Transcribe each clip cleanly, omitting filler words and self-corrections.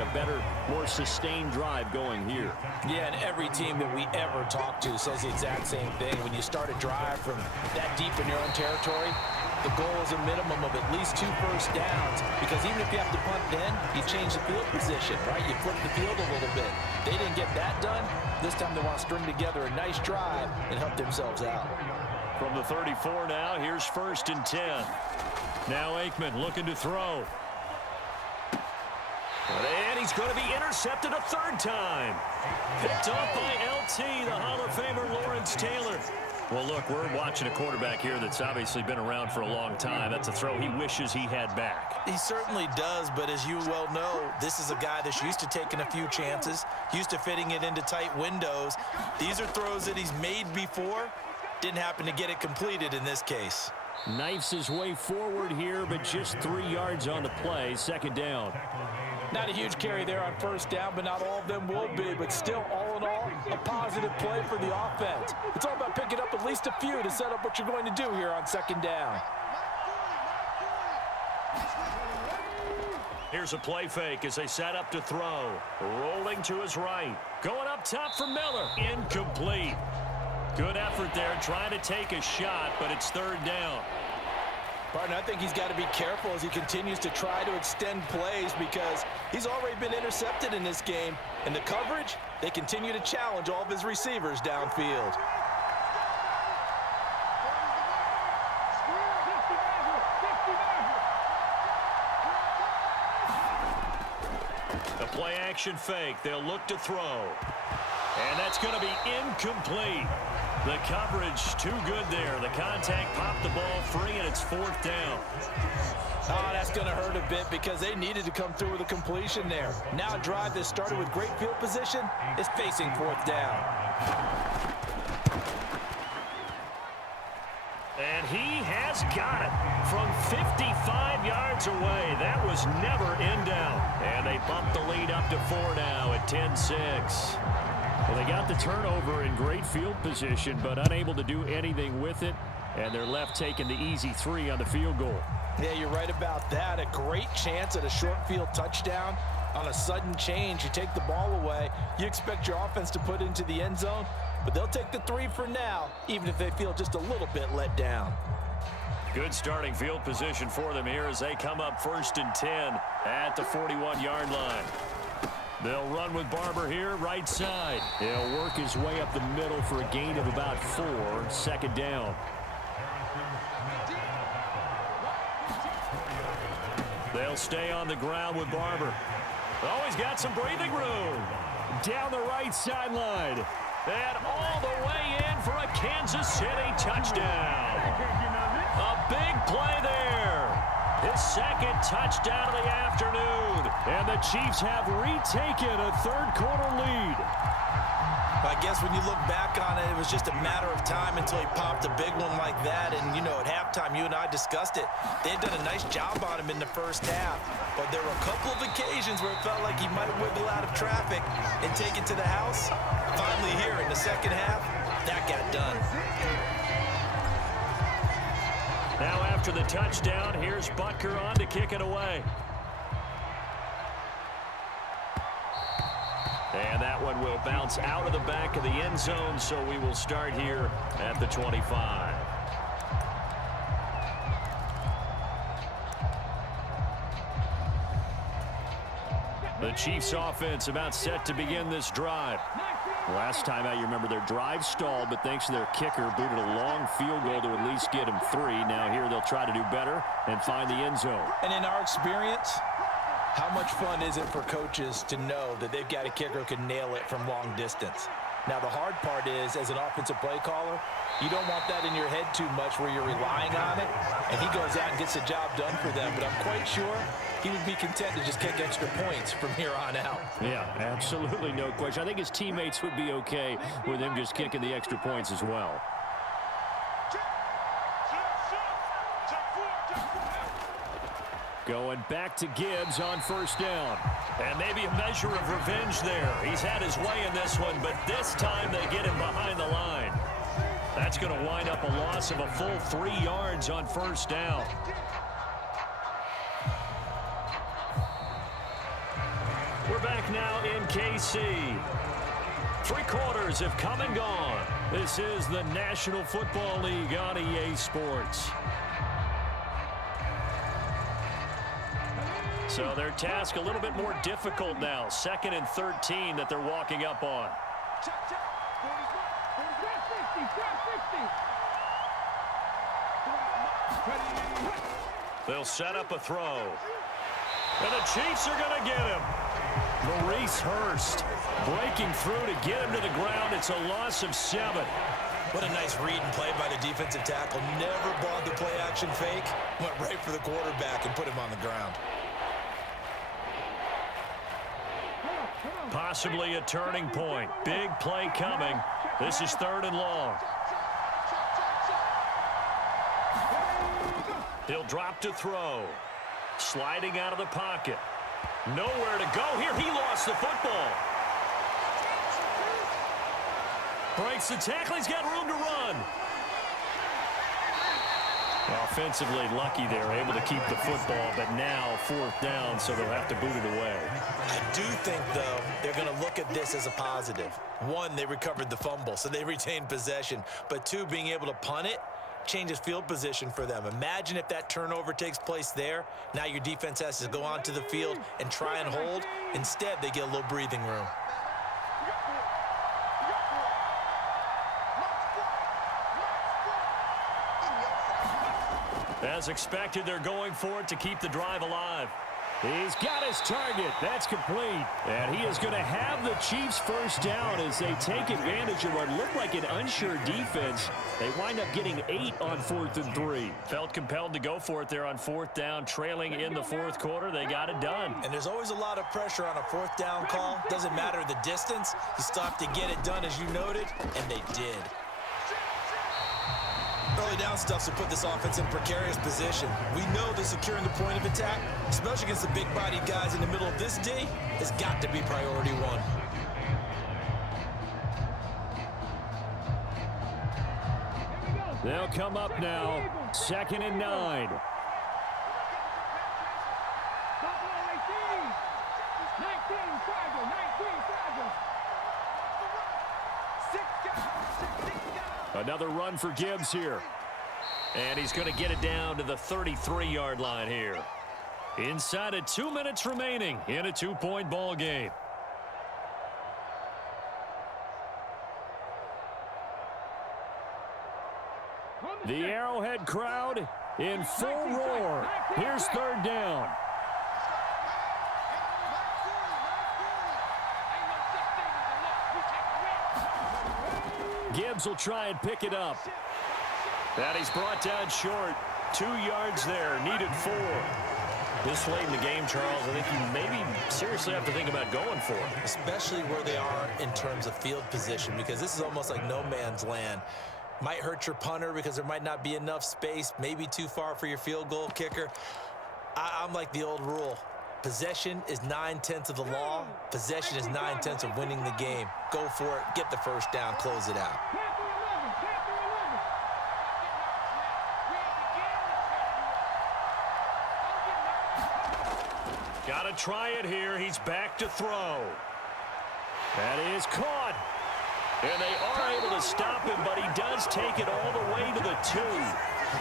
get a better, more sustained drive going here. Yeah, and every team that we ever talk to says the exact same thing. When you start a drive from that deep in your own territory, the goal is a minimum of at least 2 first downs, because even if you have to punt then, you change the field position, right? You flip the field a little bit. They didn't get that done. This time they want to string together a nice drive and help themselves out. From the 34 now, here's 1st and 10. Now Aikman looking to throw. And he's going to be intercepted a 3rd time. Picked off by LT, the Hall of Famer Lawrence Taylor. Well, look, we're watching a quarterback here that's obviously been around for a long time. That's a throw he wishes he had back. He certainly does, but as you well know, this is a guy that's used to taking a few chances, used to fitting it into tight windows. These are throws that he's made before. Didn't happen to get it completed in this case. Knifes his way forward here, but just 3 yards on the play. 2nd down. Not a huge carry there on 1st down, but not all of them will be. But still, all in all, a positive play for the offense. It's all about picking up at least a few to set up what you're going to do here on 2nd down. Here's a play fake as they set up to throw. Rolling to his right. Going up top for Miller. Incomplete. Good effort there, trying to take a shot, but it's 3rd down. Partner, I think he's got to be careful as he continues to try to extend plays, because he's already been intercepted in this game. And the coverage, they continue to challenge all of his receivers downfield. The play action fake. They'll look to throw. And that's going to be incomplete. The coverage too good there. The contact popped the ball free, and it's 4th down. Oh, that's going to hurt a bit because they needed to come through with a completion there. Now a drive that started with great field position is facing 4th down. And he has got it from 55 yards away. That was never in doubt. And they bump the lead up to 4 now at 10-6. Well, they got the turnover in great field position, but unable to do anything with it. And they're left taking the easy 3 on the field goal. Yeah, you're right about that. A great chance at a short field touchdown. On a sudden change, you take the ball away. You expect your offense to put into the end zone, but they'll take the 3 for now, even if they feel just a little bit let down. Good starting field position for them here as they come up 1st and 10 at the 41-yard line. They'll run with Barber here, right side. He'll work his way up the middle for a gain of about 4. 2nd down. They'll stay on the ground with Barber. Oh, he's got some breathing room. Down the right sideline. And all the way in for a Kansas City touchdown. A big play there. His 2nd touchdown of the afternoon. And the Chiefs have retaken a 3rd quarter lead. I guess when you look back on it, it was just a matter of time until he popped a big one like that. And, you know, at halftime, you and I discussed it. They had done a nice job on him in the 1st half. But there were a couple of occasions where it felt like he might wiggle out of traffic and take it to the house. Finally here in the 2nd half, that got done. Now after the touchdown, here's Butker on to kick it away. And that one will bounce out of the back of the end zone, so we will start here at the 25. The Chiefs offense about set to begin this drive. Last time out, you remember their drive stalled, but thanks to their kicker, booted a long field goal to at least get him 3. Now here they'll try to do better and find the end zone. And in our experience, how much fun is it for coaches to know that they've got a kicker who can nail it from long distance? Now, the hard part is, as an offensive play caller, you don't want that in your head too much where you're relying on it, and he goes out and gets the job done for them. But I'm quite sure he would be content to just kick extra points from here on out. Yeah, absolutely no question. I think his teammates would be okay with him just kicking the extra points as well. Going back to Gibbs on 1st down. And maybe a measure of revenge there. He's had his way in this one, but this time they get him behind the line. That's going to wind up a loss of a full 3 yards on 1st down. We're back now in KC. 3 quarters have come and gone. This is the National Football League on EA Sports. So their task a little bit more difficult now. 2nd and 13 that they're walking up on. They'll set up a throw. And the Chiefs are going to get him. Maurice Hurst breaking through to get him to the ground. It's a loss of 7. What a nice read and play by the defensive tackle. Never bothered the play action fake. Went right for the quarterback and put him on the ground. Possibly a turning point. Big play coming. This is 3rd and long. He'll drop to throw. Sliding out of the pocket. Nowhere to go here. He lost the football. Breaks the tackle. He's got room to run. Offensively lucky they're able to keep the football, but now 4th down, so they'll have to boot it away. I do think, though, they're going to look at this as a positive. 1, they recovered the fumble, so they retained possession. But 2, being able to punt it changes field position for them. Imagine if that turnover takes place there. Now your defense has to go onto the field and try and hold. Instead, they get a little breathing room. As expected, they're going for it to keep the drive alive. He's got his target. That's complete. And he is going to have the Chiefs 1st down as they take advantage of what looked like an unsure defense. They wind up getting 8 on 4th and 3. Felt compelled to go for it there on 4th down, trailing in the 4th quarter. They got it done. And there's always a lot of pressure on a 4th down call. Doesn't matter the distance. You still have to get it done, as you noted, and they did. Early down stuff to put this offense in precarious position. We know that securing the point of attack, especially against the big-bodied guys in the middle of this D, has got to be priority 1. They'll come up now, 2nd and 9. Another run for Gibbs here. And he's going to get it down to the 33-yard line here. Inside of 2 minutes remaining in a 2-point ball game. The Arrowhead crowd in full roar. Here's 3rd down. Gibbs will try and pick it up. And he's brought down short. 2 yards there. Needed 4. This late in the game, Charles, I think you maybe seriously have to think about going for it. Especially where they are in terms of field position, because this is almost like no man's land. Might hurt your punter because there might not be enough space, maybe too far for your field goal kicker. I'm like the old rule. Possession is 9/10 of the law. Possession is 9/10 of winning the game. Go for it. Get the 1st down. Close it out. Got to try it here. He's back to throw. That is caught. And they are able to stop him, but he does take it all the way to the 2.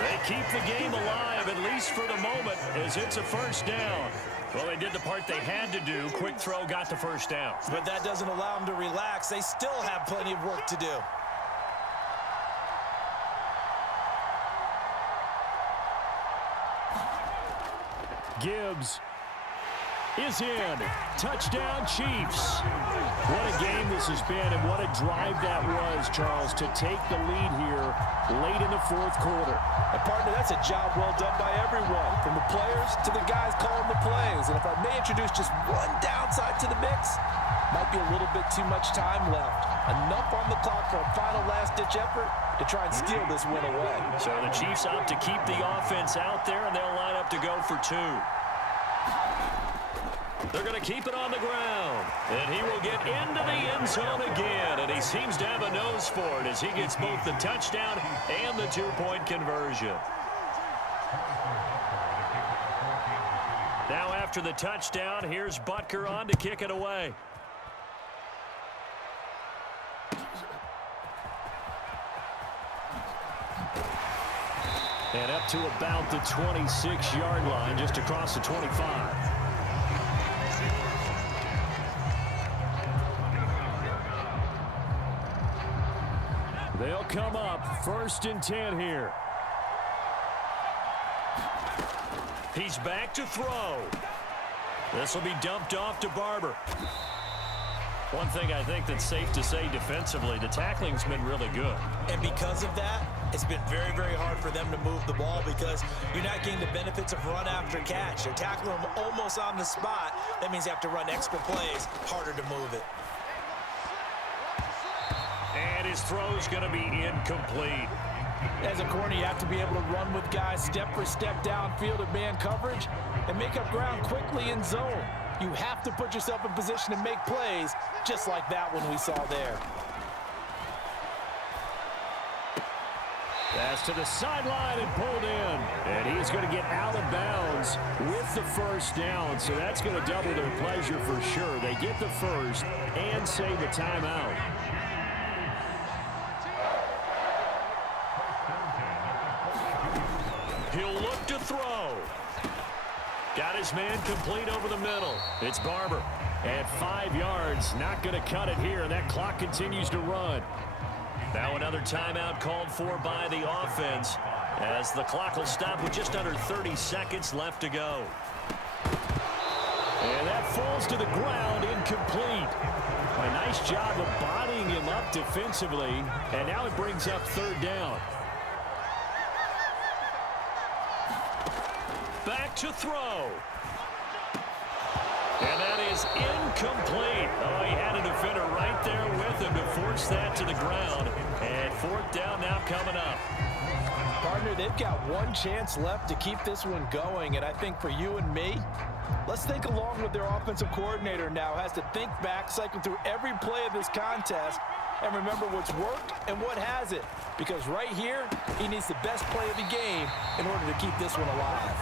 They keep the game alive, at least for the moment, as it's a 1st down. Well, they did the part they had to do. Quick throw got the 1st down. But that doesn't allow them to relax. They still have plenty of work to do. Gibbs is in. Touchdown, Chiefs. What a game this has been, and what a drive that was, Charles, to take the lead here late in the 4th quarter. And, partner, that's a job well done by everyone, from the players to the guys calling the plays. And if I may introduce just one downside to the mix, might be a little bit too much time left. Enough on the clock for a final last-ditch effort to try and steal this win away. So the Chiefs opt to keep the offense out there, and they'll line up to go for 2. They're going to keep it on the ground. And he will get into the end zone again. And he seems to have a nose for it as he gets both the touchdown and the 2-point conversion. Now after after the touchdown, here's Butker on to kick it away. And up to about the 26-yard line, just across the 25. They'll come up 1st and 10 here. He's back to throw. This will be dumped off to Barber. One thing I think that's safe to say defensively, the tackling's been really good. And because of that, it's been very, very hard for them to move the ball because you're not getting the benefits of run after catch. They're tackling them almost on the spot. That means you have to run extra plays, harder to move it. And his throw's going to be incomplete. As a corner, you have to be able to run with guys step for step downfield of man coverage and make up ground quickly in zone. You have to put yourself in position to make plays, just like that one we saw there. Pass to the sideline and pulled in. And he's going to get out of bounds with the first down. So that's going to double their pleasure for sure. They get the first and save a timeout. He'll look to throw. Got his man complete over the middle. It's Barber. At 5 yards, not going to cut it here. That clock continues to run. Now another timeout called for by the offense as the clock will stop with just under 30 seconds left to go. And that falls to the ground, incomplete. A nice job of bodying him up defensively, and now it brings up 3rd down. Back to throw. And that is incomplete. Oh, he had a defender right there with him to force that to the ground. And 4th down now coming up. Partner, they've got one chance left to keep this one going. And I think for you and me, let's think along with their offensive coordinator now. Has to think back, cycle through every play of this contest, and remember what's worked and what hasn't. Because right here, he needs the best play of the game in order to keep this one alive.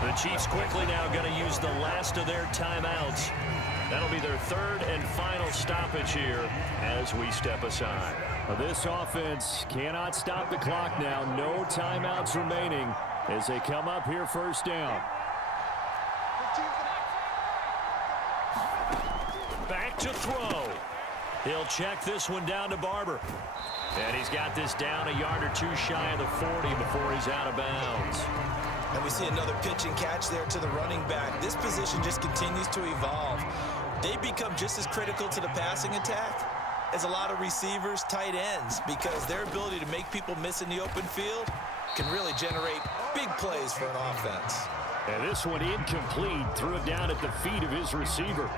The Chiefs quickly now going to use the last of their timeouts. That'll be their 3rd and final stoppage here as we step aside. This offense cannot stop the clock now. No timeouts remaining as they come up here 1st down. Back to throw. He'll check this one down to Barber. And he's got this down a yard or two shy of the 40 before he's out of bounds. And we see another pitch and catch there to the running back. This position just continues to evolve. They become just as critical to the passing attack as a lot of receivers, tight ends, because their ability to make people miss in the open field can really generate big plays for an offense. And this one incomplete. Threw it down at the feet of his receiver.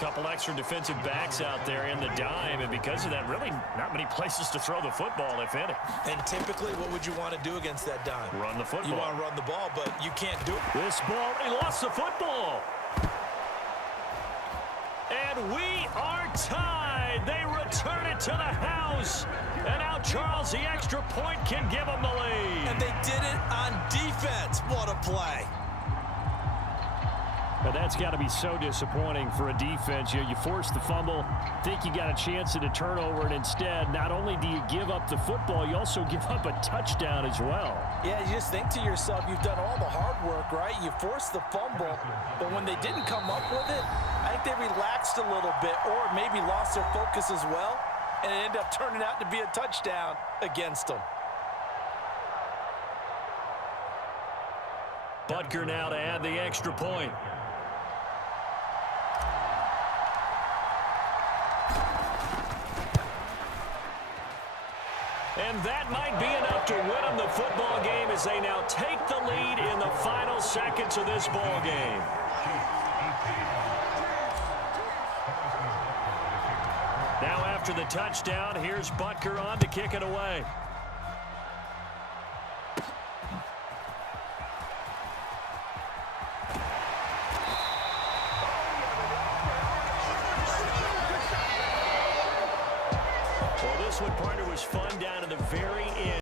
Couple extra defensive backs out there in the dime, and because of that, really not many places to throw the football, if any. And typically, what would you want to do against that dime? Run the football. You want to run the ball, but you can't do it. This ball, he lost the football. And we are tied. They return it to the house. And now Charles, the extra point, can give them the lead. And they did it on defense. What a play. But that's got to be so disappointing for a defense. You force the fumble, think you got a chance at a turnover, and instead, not only do you give up the football, you also give up a touchdown as well. Yeah, you just think to yourself, you've done all the hard work, right? You forced the fumble, but when they didn't come up with it, I think they relaxed a little bit or maybe lost their focus as well, and it ended up turning out to be a touchdown against them. Butker now to add the extra point. And that might be enough to win them the football game as they now take the lead in the final seconds of this ball game. Now after the touchdown, here's Butker on to kick it away. Well, this one, partner, was fun down to the very end.